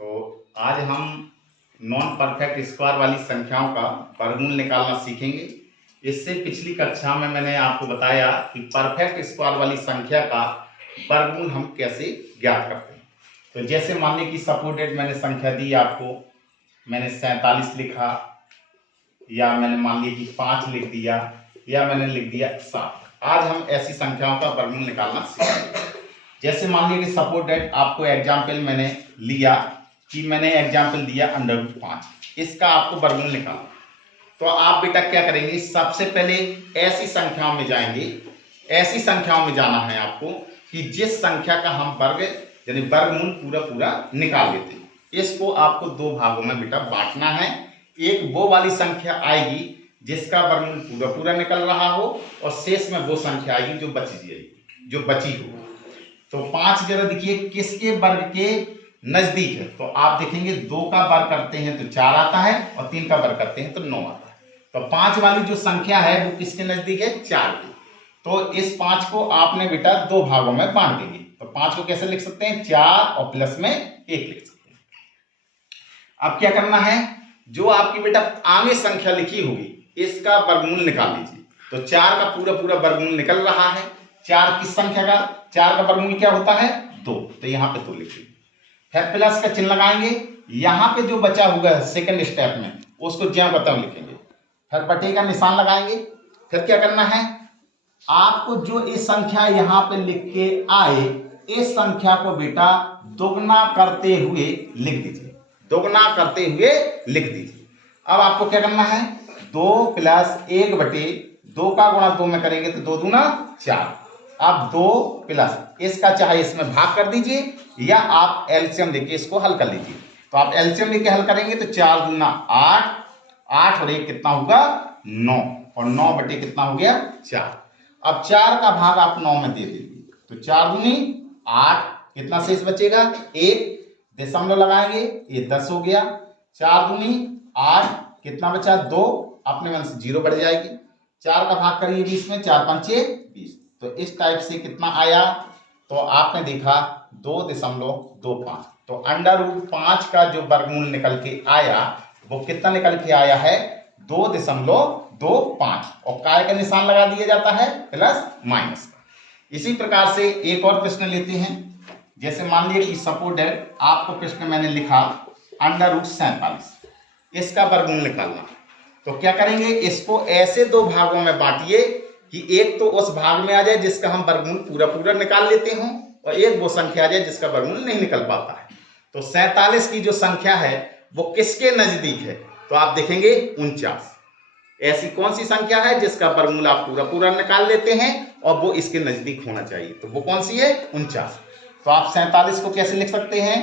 तो आज हम नॉन परफेक्ट स्क्वायर वाली संख्याओं का वर्गमूल निकालना सीखेंगे। इससे पिछली कक्षा में मैंने आपको बताया कि परफेक्ट स्क्वायर वाली संख्या का वर्गमूल हम कैसे ज्ञात करते हैं। तो जैसे मान लीजिए कि सपोर्टेड मैंने संख्या दी आपको, मैंने 47 लिखा, या मैंने मान लिया कि 5 लिख दिया, या मैंने लिख दिया 7। आज हम ऐसी संख्याओं का वर्गमूल निकालना सीखेंगे। जैसे मान लीजिए कि सपोर्टेड आपको एग्जाम्पल मैंने लिया कि मैंने एग्जाम्पल दिया √5, इसका आपको वर्गमूल निकालना। तो आप बेटा क्या करेंगे, सबसे पहले ऐसी संख्याओं में जाएंगे, ऐसी संख्याओं में जाना है आपको कि जिस संख्या का हम वर्ग यानी वर्गमूल पूरा निकाल लेते हैं। इसको आपको दो भागों में बेटा बांटना है। एक वो वाली संख्या आएगी जिसका वर्गमूल पूरा निकल रहा हो, और शेष में वो संख्या आएगी जो बची हो। तो 5 जरा देखिए किसके वर्ग के नजदीक है। तो आप देखेंगे 2 का वर्ग करते हैं तो 4 आता है, और 3 का वर्ग करते हैं तो 9 आता है। तो 5 वाली जो संख्या है वो किसके नजदीक है, 4 के। तो इस 5 को आपने बेटा दो भागों में बांट देंगे। तो 5 को कैसे लिख सकते हैं, 4 और प्लस में 1 लिख सकते हैं। अब क्या करना है, जो आपकी बेटा आगे संख्या लिखी होगी इसका वर्गमूल निकाल लीजिए। तो 4 का पूरा वर्गमूल निकल रहा है। 4 किस संख्या का, 4 का वर्गमूल क्या होता है, 2। तो यहाँ पे 2 लिखिए, फिर प्लस का चिन्ह लगाएंगे। यहाँ पे जो बचा हुआ है सेकंड स्टेप में उसको ज्यों का त्यों लिखेंगे, फिर बटे का निशान लगाएंगे। फिर क्या करना है, आपको जो इस संख्या यहाँ पे लिख के आए, इस संख्या को बेटा दोगुना करते हुए लिख दीजिए, दोगुना करते हुए लिख दीजिए। अब आपको क्या करना है, 2 + 1 बटे 2 का गुणा 2 में करेंगे तो 2 दूना 4। अब 2 प्लस इसका चाहे इसमें भाग कर दीजिए, या आप एलसीएम लेके इसको हल कर लीजिए। तो आप एलसीएम लेके हल करेंगे तो 4 दूना 8, 8 और 1 कितना होगा, 9, और 9 बटे कितना हो गया, 4। अब 4 का भाग आप 9 में दे दीजिए, तो 4 दूनी 8, कितना शेष बचेगा, 1 दशमलव लगाएंगे, ये 10 हो गया। 4 दूनी 8, कितना बचा, 2, अपने मन से 0 बढ़ जाएगी। 4 का भाग करिए 20 में, 4 पंचे 20। तो इस टाइप से कितना आया, तो आपने देखा 2.25। तो √5 का जो वर्गमूल निकल के आया वो कितना निकल के आया है, 2.25। और काय का निशान लगा दिया जाता है प्लस माइनस का। इसी प्रकार से एक और प्रश्न लेते हैं। जैसे मान लीजिए कि सपोर्टेड आपको प्रश्न मैंने लिखा √47, इसका वर्गमूल निकालना। तो क्या करेंगे, इसको ऐसे दो भागों में बांटिए कि एक तो उस भाग में आ जाए जिसका हम वर्गमूल पूरा निकाल लेते हों, और एक वो संख्या आ जाए जिसका वर्गमूल नहीं निकल पाता है। तो 47 की जो संख्या है वो किसके नजदीक है, तो आप देखेंगे 49। ऐसी कौन सी संख्या है जिसका वर्गमूल आप पूरा निकाल लेते हैं और वो इसके नजदीक होना चाहिए, तो वो कौन सी है, 49। तो आप 47 को कैसे लिख सकते हैं,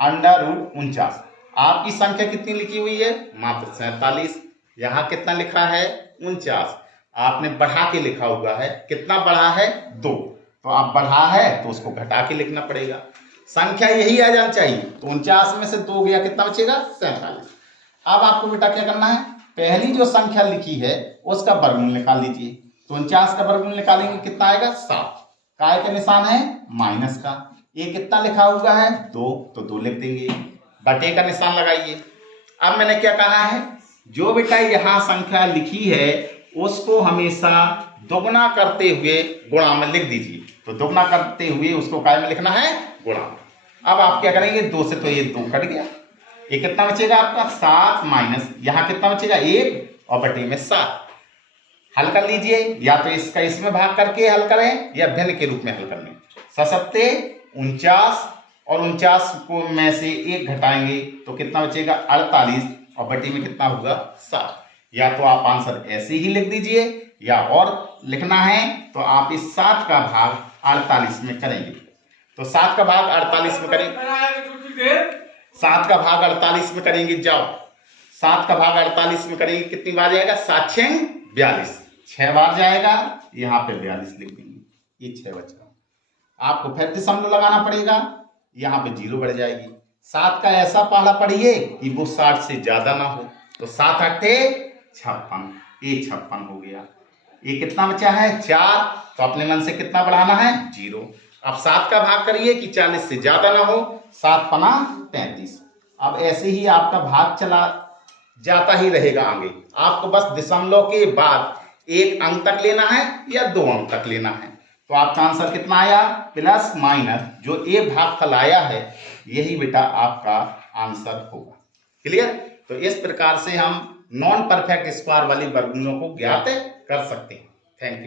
√49। आपकी संख्या कितनी लिखी हुई है, मात्र 47। यहाँ कितना लिखा है, 49। आपने बढ़ा के लिखा हुआ है, कितना बढ़ा है, 2। तो आप बढ़ा है तो उसको घटा के लिखना पड़ेगा, संख्या यही आ जाना चाहिए। तो 49 में से 2 गया, कितना बचेगा, 47। अब आपको बेटा क्या करना है, पहली जो संख्या लिखी है उसका वर्गमूल निकाल लीजिए। तो 49 का वर्गमूल निकालेंगे, कितना आएगा, 7। काय का निशान है माइनस का, ये कितना लिखा हुआ है, 2, तो 2 लिख देंगे। बटे का निशान लगाइए। अब मैंने क्या कहा है, जो बेटा यहाँ संख्या लिखी है उसको हमेशा दोगुना करते हुए गुणा में लिख दीजिए। तो दोगुना करते हुए उसको काय में लिखना है, गुणा में। अब आप क्या करेंगे, 2 से तो ये 2 कट गया, ये कितना बचेगा आपका, 7 माइनस यहाँ कितना बचेगा, 1, और बटे में 7। हल कर लीजिए, या तो इसका इसमें भाग करके हल करें या भिन्न के रूप में हल कर लें। 7 49, और 49 को में से 1 घटाएंगे तो कितना बचेगा, 48, और बटे में कितना होगा, 7। या तो आप आंसर ऐसे ही लिख दीजिए, या और लिखना है तो आप इस 7 का भाग 48 में करेंगे। तो 7 का भाग 48 में करेंगे, 7 का भाग 48 में करेंगे, जाओ 7 का भाग 48 में करेंगे, कितनी बार जाएगा, 7 6 42, 6 बार जाएगा। यहाँ पे 42 लिख देंगे, ये 6 बचा। आपको फिर दशमलव लगाना पड़ेगा, यहाँ पे 0 बढ़ जाएगी। 7 का ऐसा पहला पढ़िए कि वो 60 से ज्यादा ना हो। तो 7 8 56, ये 56 हो गया। ये कितना बचा है, 4। तो अपने मन से कितना बढ़ाना है, 0। अब 7 का भाग करिए कि 40 से ज्यादा ना हो, 7 पना 35, अब ऐसे ही आपका भाग चला जाता ही रहेगा आगे। आपको बस दशमलव के बाद 1 अंक तक लेना है या 2 अंक तक लेना है। तो आपका आंसर कितना आया? प्लस माइनस जो ए भागफल आया है यही बेटा आपका आंसर होगा। क्लियर? तो इस प्रकार से हम नॉन परफेक्ट स्क्वायर वाली वर्गमूलों को ज्ञात कर सकते हैं। Thank you.